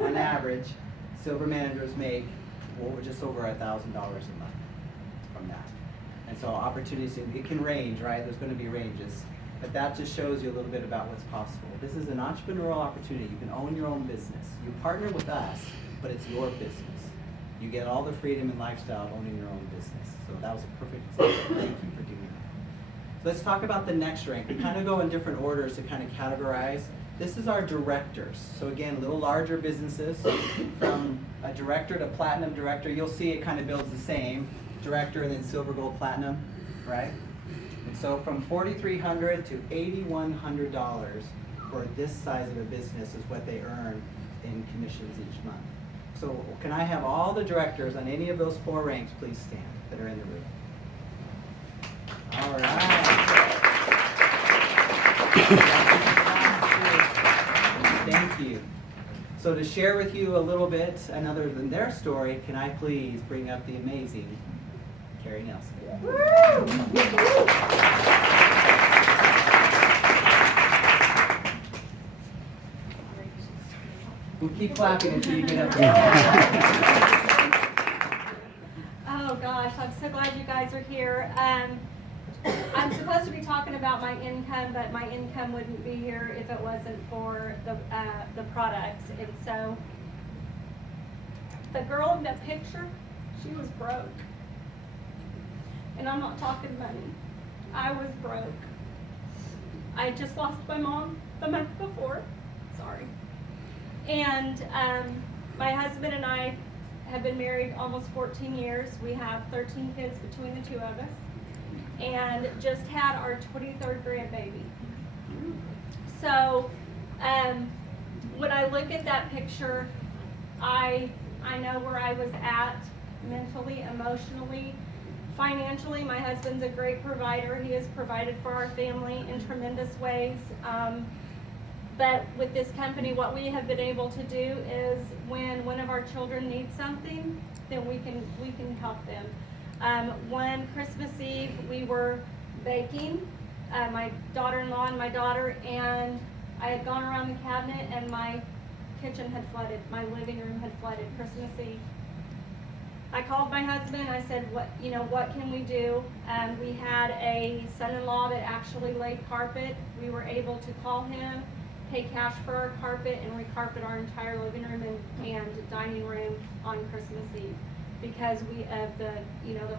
on average, silver managers make just over $1,000 a month from that. And so opportunities, it can range, right? There's going to be ranges. But that just shows you a little bit about what's possible. This is an entrepreneurial opportunity. You can own your own business. You partner with us, but it's your business. You get all the freedom and lifestyle of owning your own business. So that was a perfect example. Thank you for doing that. So let's talk about the next rank. We kind of go in different orders to kind of categorize. This is our directors. So again, little larger businesses. From a director to platinum director, you'll see it kind of builds the same. Director and then silver, gold, platinum, right? And so from $4,300 to $8,100 for this size of a business is what they earn in commissions each month. So can I have all the directors on any of those 4 ranks please stand that are in the room? All right. Thank you. So to share with you a little bit, and other than their story, can I please bring up the amazing Carrie Nelson. We'll keep clapping until you get up there. Oh gosh, I'm so glad you guys are here. I'm supposed to be talking about my income, but my income wouldn't be here if it wasn't for the products. And so the girl in that picture, she was broke. And I'm not talking money. I was broke. I just lost my mom the month before. Sorry. And my husband and I have been married almost 14 years. We have 13 kids between the two of us. And just had our 23rd grandbaby. So when I look at that picture, I know where I was at mentally, emotionally, financially. My husband's a great provider. He has provided for our family in tremendous ways. But with this company, what we have been able to do is when one of our children needs something, then we can help them. One Christmas Eve, we were baking, my daughter-in-law and my daughter, and I had gone around the cabinet and my kitchen had flooded, my living room had flooded Christmas Eve. I called my husband. I said, what can we do? We had a son-in-law that actually laid carpet. We were able to call him, pay cash for our carpet, and recarpet our entire living room and dining room on Christmas Eve because of the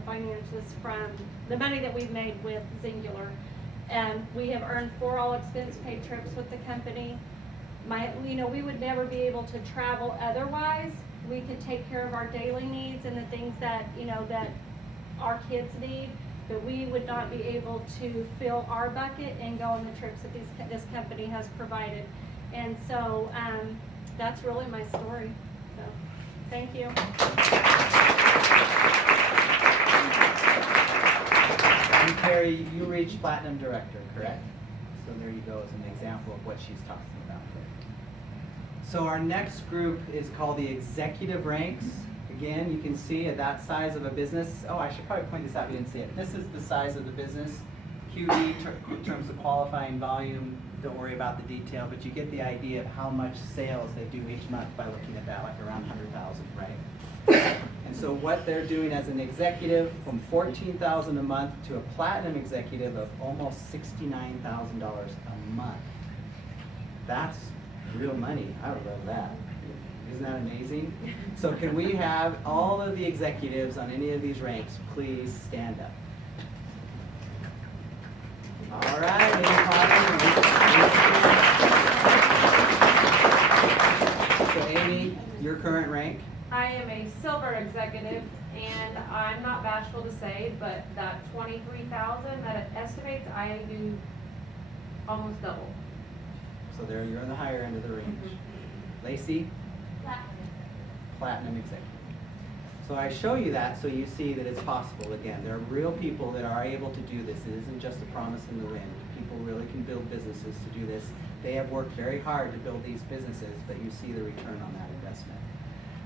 finances from the money that we've made with Singular. And we have earned 4 all-expense-paid trips with the company. We would never be able to travel otherwise. We could take care of our daily needs and the things that our kids need, but we would not be able to fill our bucket and go on the trips that this company has provided. And so that's really my story. So thank you. And Carrie, you reached Platinum Director, correct? So there you go as an example of what she's talking about. So our next group is called the executive ranks. Again, you can see at that size of a business. Oh, I should probably point this out, you didn't see it. This is the size of the business. QD in terms of qualifying volume, don't worry about the detail, but you get the idea of how much sales they do each month by looking at that, like around 100,000, right? And so what they're doing as an executive, from $14,000 a month to a platinum executive of almost $69,000 a month. That's real money. I would love that. Isn't that amazing? So can we have all of the executives on any of these ranks please stand up? All right. So Amy, your current rank? I am a silver executive, and I'm not bashful to say, but that 23,000 that it estimates, I do almost double. So there, you're on the higher end of the range. Laci? Platinum executive. So I show you that so you see that it's possible. Again, there are real people that are able to do this. It isn't just a promise in the wind. People really can build businesses to do this. They have worked very hard to build these businesses, but you see the return on that investment.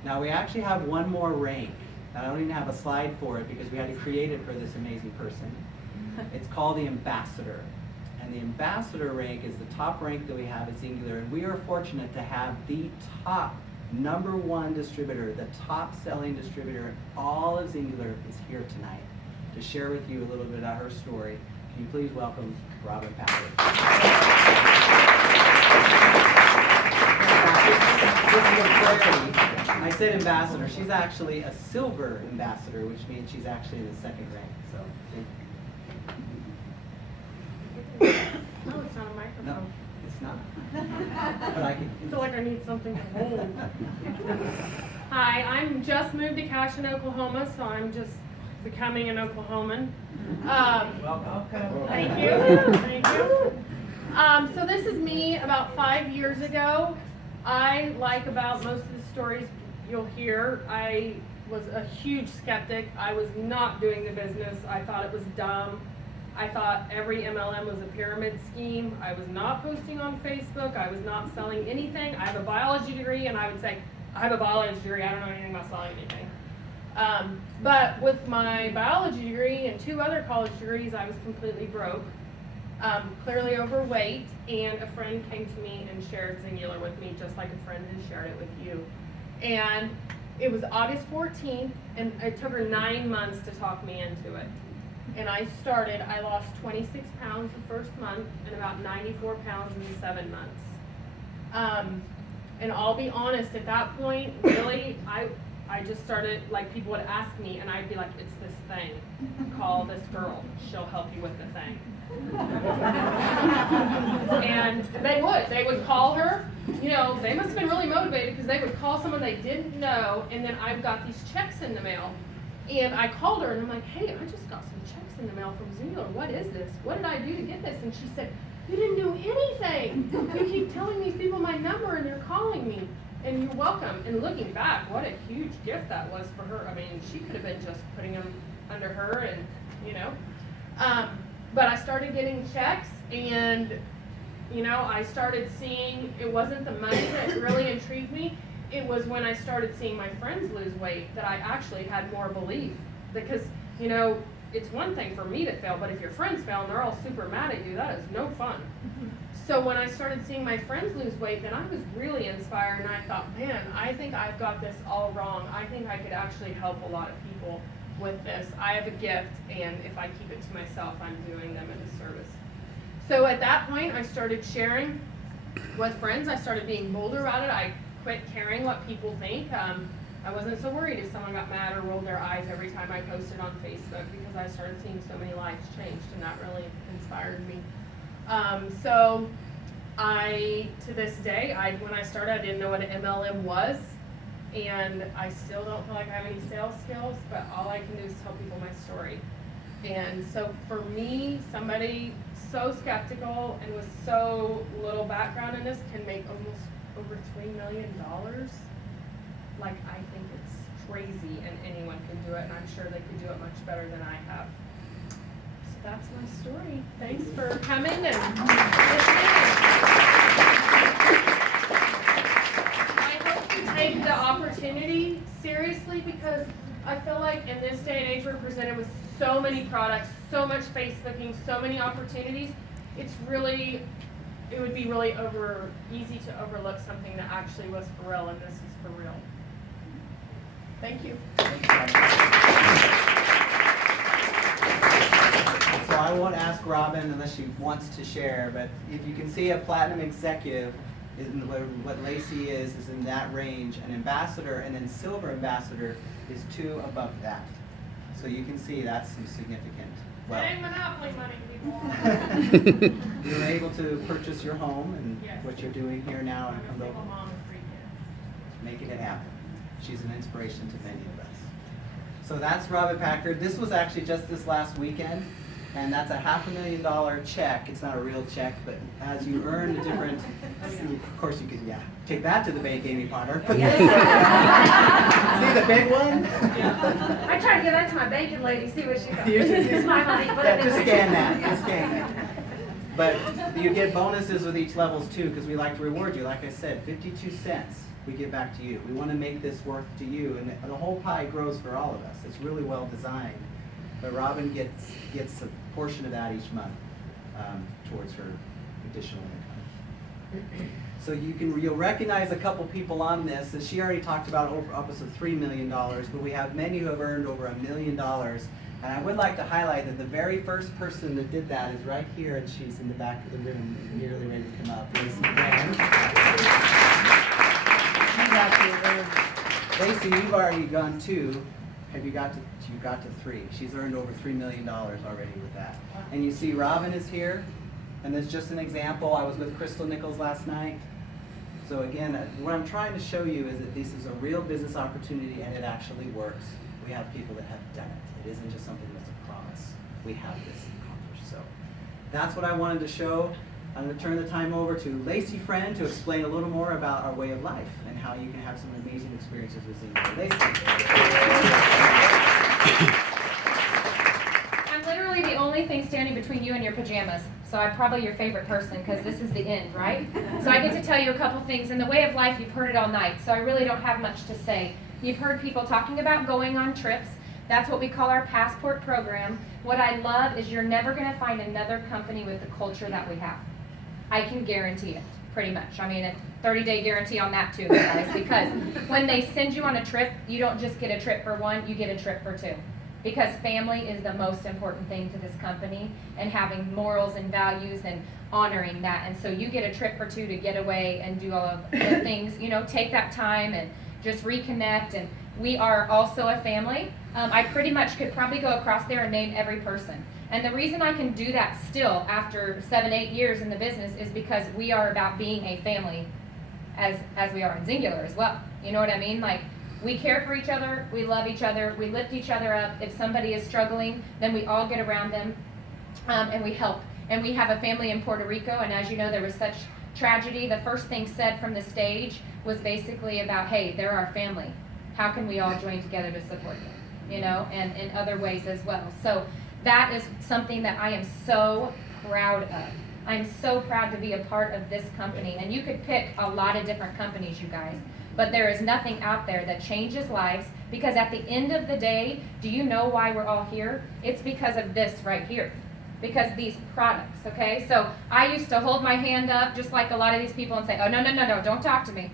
Now we actually have one more rank. I don't even have a slide for it because we had to create it for this amazing person. It's called the ambassador. And the ambassador rank is the top rank that we have at Singular, and we are fortunate to have the top #1 distributor, the top selling distributor in all of Singular, is here tonight to share with you a little bit about her story. Can you please welcome Robin Packard? This is a clarity. I said ambassador. She's actually a silver ambassador, which means she's actually in the second rank. So, No, it's not a no, microphone. it's not. But I can. I feel like I need something to hold. Hi, I'm just moved to Cashin, Oklahoma, so I'm just becoming an Oklahoman. Welcome. Thank you. Thank you. So this is me about 5 years ago. Like about most of the stories you'll hear, I was a huge skeptic. I was not doing the business. I thought it was dumb. I thought every MLM was a pyramid scheme. I was not posting on Facebook. I was not selling anything. I have a biology degree, and I would say, I have a biology degree. I don't know anything about selling anything. But with my biology degree and 2 other college degrees, I was completely broke, clearly overweight, and a friend came to me and shared Singular with me, just like a friend has shared it with you. And it was August 14th, and it took her 9 months to talk me into it. And I lost 26 pounds the first month, and about 94 pounds in the 7 months. And I'll be honest, at that point, really, I just started, like, people would ask me, and I'd be like, it's this thing. Call this girl. She'll help you with the thing. And they would call her. You know, they must have been really motivated because they would call someone they didn't know, and then I've got these checks in the mail. And I called her, and I'm like, hey, I just got some checks in the mail from Singular. What is this? What did I do to get this? And she said, you didn't do anything. You keep telling these people my number, and they're calling me. And you're welcome. And looking back, what a huge gift that was for her. I mean, she could have been just putting them under her and, you know. But I started getting checks, and, you know, I started seeing it wasn't the money that really intrigued me. It was when I started seeing my friends lose weight that I actually had more belief. Because, you know, it's one thing for me to fail, but if your friends fail and they're all super mad at you, that is no fun. So when I started seeing my friends lose weight, then I was really inspired, and I thought, man, I think I've got this all wrong. I think I could actually help a lot of people with this. I have a gift, and if I keep it to myself, I'm doing them a disservice. So at that point, I started sharing with friends. I started being bolder about it. I quit caring what people think. I wasn't so worried if someone got mad or rolled their eyes every time I posted on Facebook, because I started seeing so many lives changed, and that really inspired me. So to this day, when I started, I didn't know what an MLM was, and I still don't feel like I have any sales skills, but all I can do is tell people my story. And so for me, somebody so skeptical and with so little background in this can make almost over $3 million. Like, I think it's crazy, and anyone can do it, and I'm sure they could do it much better than I have. So that's my story. Thanks for coming and listening. I hope you take the opportunity seriously, because I feel like in this day and age we're presented with so many products, so much Facebooking, so many opportunities. It would be really easy to overlook something that actually was for real, and this is for real. Thank you. So I won't ask Robin unless she wants to share, but if you can see a platinum executive, what Laci is in that range. An ambassador, and then silver ambassador is 2 above that. So you can see that's some significant wealth. That ain't monopoly money, people. You were able to purchase your home, and Yes. what you're doing here now, I'm and a come single over, mom with 3 kids. making it happen. She's an inspiration to many of us. So that's Robin Packard. This was actually just this last weekend, and that's a $500,000 check. It's not a real check, but as you earn the different, of course you could, take that to the bank, Amy Potter. Put this see the big one? I try to give that to my bacon lady, see what she does. It's my money. Just scan that. Just scan that. But you get bonuses with each levels too, because we like to reward you. Like I said, 52 cents we give back to you. We want to make this worth to you, and the whole pie grows for all of us. It's really well designed. But Robin gets a portion of that each month towards her additional income. So you'll recognize a couple people on this. She already talked about upwards of $3 million, but we have many who have earned over $1 million. And I would like to highlight that the very first person that did that is right here, and she's in the back of the room, nearly ready to come up. Laci Graham. Laci, you've already gone 2. Have you got to? You got to 3. She's earned over $3 million already with that. And you see, Robin is here, and that's just an example. I was with Crystal Nichols last night. So again, what I'm trying to show you is that this is a real business opportunity, and it actually works. We have people that have done it. It isn't just something that's a promise. We have this accomplished. So that's what I wanted to show. I'm going to turn the time over to Laci Friend to explain a little more about our way of life and how you can have some amazing experiences with Zingo. I'm literally the only thing standing between you and your pajamas, so I'm probably your favorite person because this is the end, right? So I get to tell you a couple things. In the way of life, you've heard it all night, so I really don't have much to say. You've heard people talking about going on trips. That's what we call our passport program. What I love is you're never going to find another company with the culture that we have. I can guarantee it, pretty much. I mean, a 30-day guarantee on that too, guys, because when they send you on a trip, you don't just get a trip for 1, you get a trip for 2. Because family is the most important thing to this company, and having morals and values and honoring that. And so you get a trip for 2 to get away and do all of the things, take that time and just reconnect. And we are also a family. I pretty much could probably go across there and name every person. And the reason I can do that still after 7, 8 years in the business is because we are about being a family as we are in Singular as well. You know what I mean? Like, we care for each other, we love each other, we lift each other up. If somebody is struggling, then we all get around them and we help. And we have a family in Puerto Rico, and as you know, there was such tragedy. The first thing said from the stage was basically about, hey, they're our family. How can we all join together to support them? And in other ways as well. So that is something that I am so proud of. I'm so proud to be a part of this company. And you could pick a lot of different companies, you guys, but there is nothing out there that changes lives, because at the end of the day, do you know why we're all here? It's because of this right here. Because these products, okay? So I used to hold my hand up just like a lot of these people and say, oh, no, don't talk to me.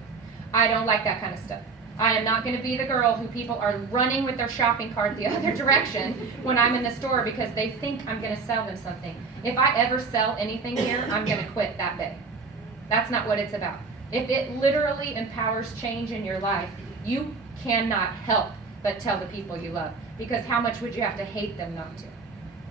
I don't like that kind of stuff. I am not going to be the girl who people are running with their shopping cart the other direction when I'm in the store because they think I'm going to sell them something. If I ever sell anything here, I'm going to quit that day. That's not what it's about. If it literally empowers change in your life, you cannot help but tell the people you love, because how much would you have to hate them not to?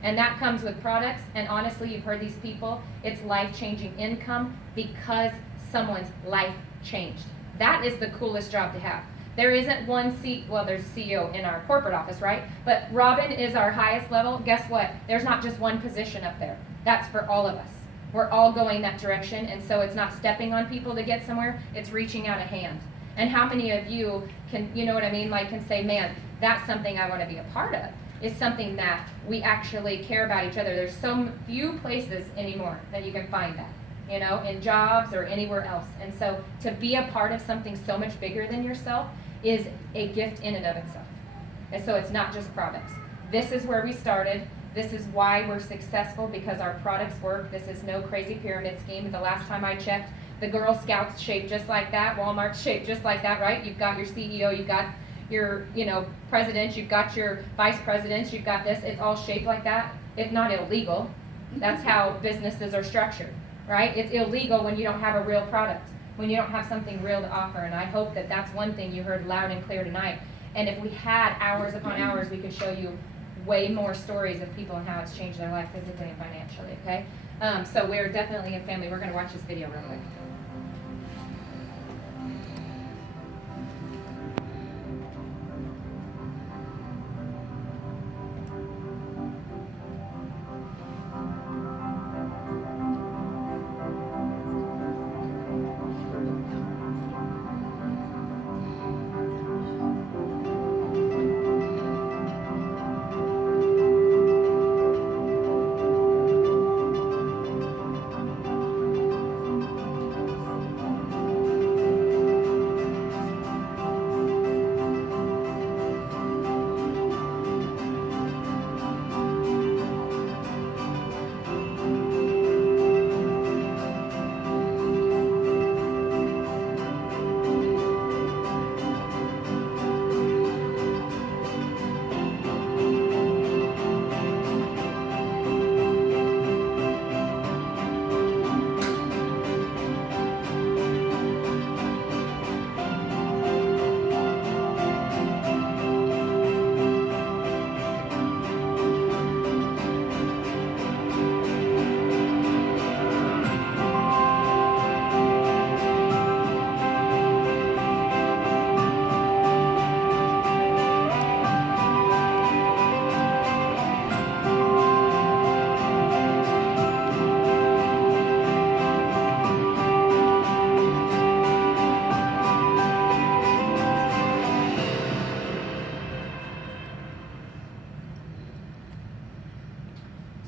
And that comes with products, and honestly, you've heard these people, it's life-changing income because someone's life changed. That is the coolest job to have. There isn't one there's a CEO in our corporate office, right? But Robin is our highest level. Guess what? There's not just one position up there. That's for all of us. We're all going that direction, and so it's not stepping on people to get somewhere, it's reaching out a hand. And how many of you can, can say, man, that's something I want to be a part of. It's something that we actually care about each other. There's so few places anymore that you can find that, in jobs or anywhere else. And so to be a part of something so much bigger than yourself is a gift in and of itself. And so it's not just products. This is where we started. This is why we're successful, because our products work. This is no crazy pyramid scheme. The last time I checked, the Girl Scouts shaped just like that. Walmart's shaped just like that, right? You've got your CEO, you've got your, president, you've got your vice presidents, you've got this. It's all shaped like that. It's not illegal. That's how businesses are structured, right? It's illegal when you don't have a real product, when you don't have something real to offer. And I hope that that's one thing you heard loud and clear tonight. And if we had hours upon hours, we could show you way more stories of people and how it's changed their life physically and financially, okay? So we're definitely a family. We're going to watch this video real quick.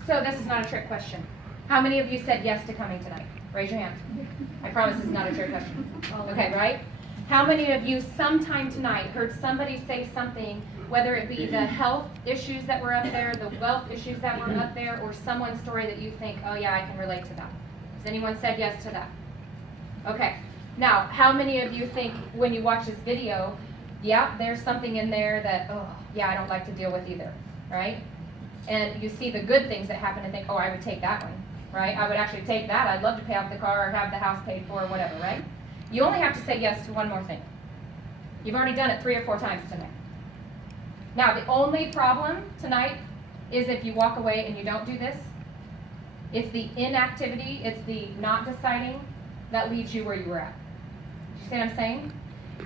So this is not a trick question. How many of you said yes to coming tonight? Raise your hand. I promise this is not a trick question. Okay, right? How many of you sometime tonight heard somebody say something, whether it be the health issues that were up there, the wealth issues that were up there, or someone's story that you think, oh yeah, I can relate to that? Has anyone said yes to that? Okay. Now, how many of you think when you watch this video, yeah, there's something in there that, oh, yeah, I don't like to deal with either, right? And you see the good things that happen and think, oh, I would take that one, right? I would actually take that. I'd love to pay off the car or have the house paid for or whatever, right? You only have to say yes to one more thing. You've already done it 3 or 4 times tonight. Now, the only problem tonight is if you walk away and you don't do this. It's the inactivity, it's the not deciding that leaves you where you were at. Do you see what I'm saying?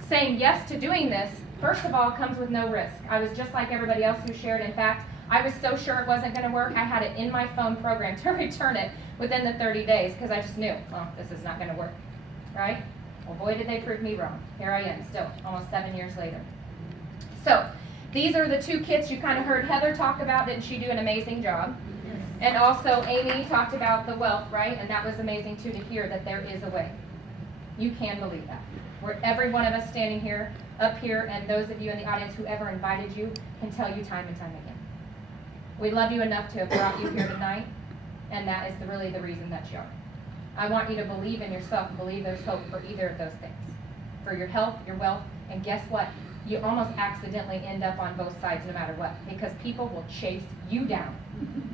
Saying yes to doing this, first of all, comes with no risk. I was just like everybody else who shared. In fact, I was so sure it wasn't going to work, I had it in my phone program to return it within the 30 days because I just knew, well, this is not going to work, right? Well, boy, did they prove me wrong. Here I am still, almost 7 years later. So, these are the 2 kits you kind of heard Heather talk about. Didn't she do an amazing job? Yes. And also Amy talked about the wealth, right? And that was amazing too, to hear that there is a way. You can believe that. Where every one of us standing here, up here, and those of you in the audience, whoever invited you, can tell you time and time again. We love you enough to have brought you here tonight, and that is really the reason that you are. I want you to believe in yourself and believe there's hope for either of those things. For your health, your wealth, and guess what? You almost accidentally end up on both sides no matter what, because people will chase you down.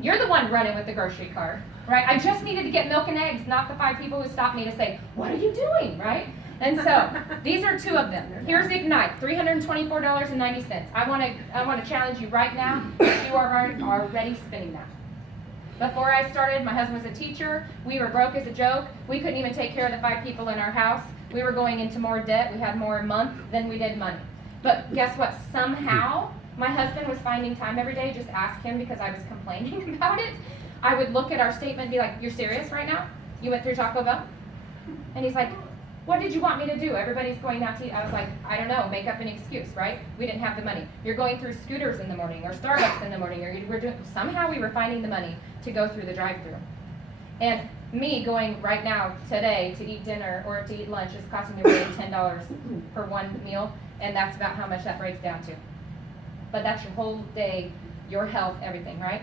You're the one running with the grocery cart, right? I just needed to get milk and eggs, not the 5 people who stopped me to say, what are you doing, right? And so, these are 2 of them. Here's Ignite, $324.90. I want to challenge you right now, if you are already spending that. Before I started, my husband was a teacher. We were broke as a joke. We couldn't even take care of the 5 people in our house. We were going into more debt. We had more a month than we did money. But guess what? Somehow, my husband was finding time every day. Just ask him because I was complaining about it. I would look at our statement and be like, you're serious right now? You went through Taco Bell? And he's like, what did you want me to do? Everybody's going out to eat. I was like, I don't know, make up an excuse, right? We didn't have the money. You're going through Scooters in the morning or Starbucks in the morning, or we're doing, somehow we were finding the money to go through the drive-thru. And me going right now, today, to eat dinner or to eat lunch is costing me really $10 for one meal, and that's about how much that breaks down to. But that's your whole day, your health, everything, right?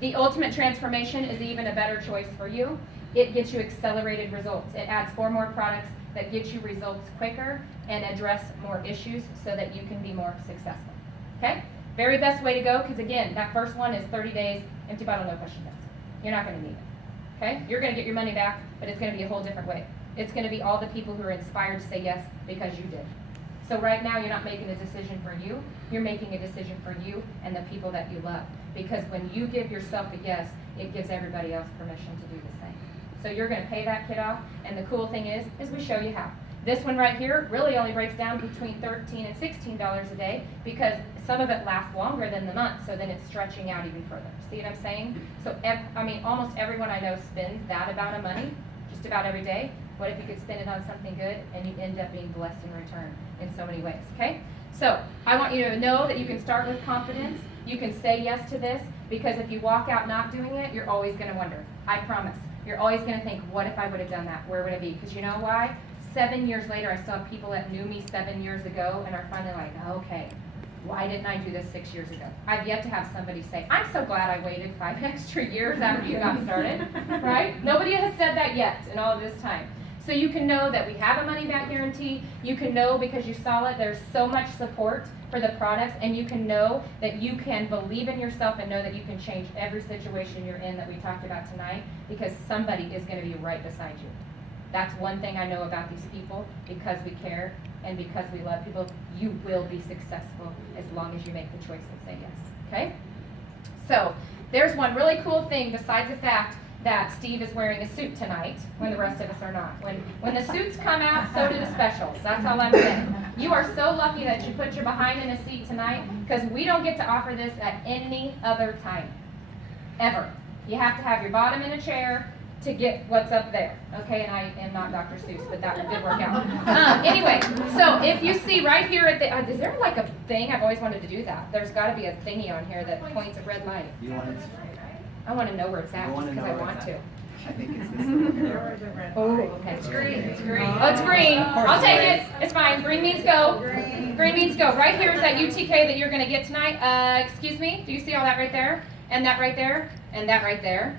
The ultimate transformation is even a better choice for you. It gets you accelerated results. It adds 4 more products that get you results quicker and address more issues so that you can be more successful. Okay? Very best way to go, because again, that first one is 30 days, empty bottle, no question asked. You're not going to need it. Okay? You're going to get your money back, but it's going to be a whole different way. It's going to be all the people who are inspired to say yes because you did. So right now, you're not making a decision for you. You're making a decision for you and the people that you love. Because when you give yourself a yes, it gives everybody else permission to do the same. So you're going to pay that kid off, and the cool thing is we show you how. This one right here really only breaks down between $13 and $16 a day because some of it lasts longer than the month, so then it's stretching out even further. See what I'm saying? So, almost everyone I know spends that amount of money just about every day. What if you could spend it on something good and you end up being blessed in return in so many ways, okay? So I want you to know that you can start with confidence. You can say yes to this because if you walk out not doing it, you're always going to wonder. I promise. You're always going to think, what if I would have done that? Where would it be? Because you know why? 7 years later, I still have people that knew me 7 years ago and are finally like, okay, why didn't I do this 6 years ago? I've yet to have somebody say, I'm so glad I waited 5 extra years after you got started, right? Nobody has said that yet in all of this time. So you can know that we have a money-back guarantee. You can know because you saw it, there's so much support for the products, and you can know that you can believe in yourself and know that you can change every situation you're in that we talked about tonight because somebody is going to be right beside you. That's one thing I know about these people. Because we care and because we love people, you will be successful as long as you make the choice and say yes, okay? So there's one really cool thing besides the fact that Steve is wearing a suit tonight when the rest of us are not. When the suits come out, so do the specials. That's all I'm saying. You are so lucky that you put your behind in a seat tonight because we don't get to offer this at any other time, ever. You have to have your bottom in a chair to get what's up there. Okay, and I am not Dr. Seuss, but that did work out. Anyway, so if you see right here at the, is there like a thing? I've always wanted to do that. There's got to be a thingy on here that points a red light. You want it? I wanna know where it's You at, just wanna because know I where want it's to. at? I think it's this little arrow. Oh, okay. It's green, it's green. Oh, it's green. I'll take it. It's fine. Green means go. Green means go. Right here is that UTK that you're gonna get tonight. Excuse me? Do you see all that right there? And that right there? And that right there?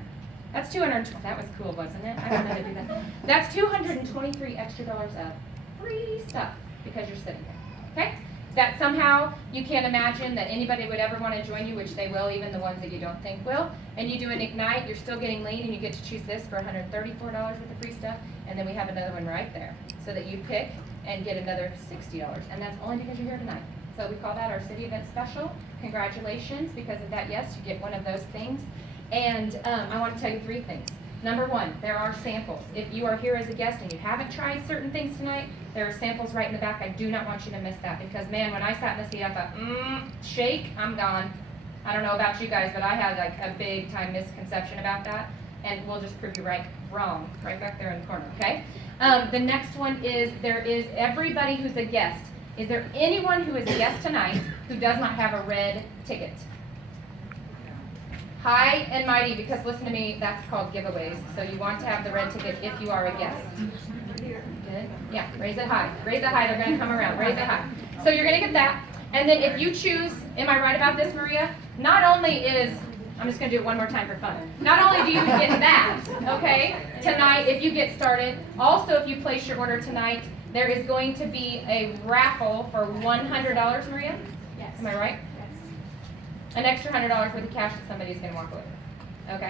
That's 200. That was cool, wasn't it? I don't know how to do that. That's $223 extra of free stuff because you're sitting here. Okay? That somehow you can't imagine that anybody would ever want to join you, which they will, even the ones that you don't think will. And you do an Ignite, you're still getting lean, and you get to choose this for $134 worth of free stuff. And then we have another one right there, so that you pick and get another $60. And that's only because you're here tonight. So we call that our city event special. Congratulations, because of that, yes, you get one of those things. And I want to tell you 3 things. Number 1, there are samples. If you are here as a guest and you haven't tried certain things tonight, there are samples right in the back. I do not want you to miss that, because man, when I sat in the seat, I thought, shake, I'm gone. I don't know about you guys, but I had like a big time misconception about that, and we'll just prove you wrong, right back there in the corner, okay? The next one is, there is everybody who's a guest. Is there anyone who is a guest tonight who does not have a red ticket? High and mighty, because listen to me, that's called giveaways. So you want to have the red ticket if you are a guest. Good? Yeah, raise it high. Raise it high, they're gonna come around. Raise it high. So you're gonna get that. And then if you choose, am I right about this, Maria? Not only is, I'm just gonna do it one more time for fun. Not only do you get that, okay, tonight if you get started, also if you place your order tonight, there is going to be a raffle for $100, Maria? Yes. Am I right? An extra $100 worth of cash that somebody's gonna walk away with. Okay.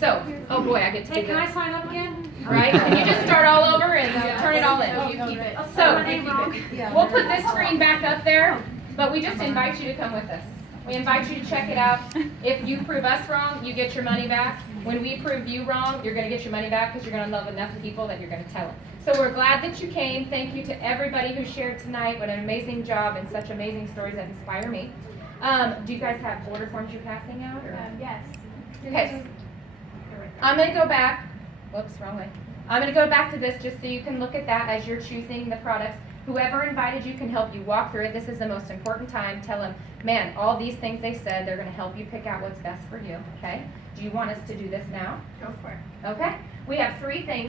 So, oh boy, I get to Hey, do can I this. sign up again? Right? Can you just start all over and turn it all in? You keep it. So, we'll put this screen back up there, but we just invite you to come with us. We invite you to check it out. If you prove us wrong, you get your money back. When we prove you wrong, you're gonna get your money back, because you're gonna love enough people that you're gonna tell it. So we're glad that you came. Thank you to everybody who shared tonight. What an amazing job, and such amazing stories that inspire me. Do you guys have order forms you're passing out? Or? Yes. Okay. I'm going to go back. Whoops, wrong way. I'm going to go back to this just so you can look at that as you're choosing the products. Whoever invited you can help you walk through it. This is the most important time. Tell them, man, all these things they said, they're going to help you pick out what's best for you. Okay? Do you want us to do this now? Go for it. Okay. We have 3 things.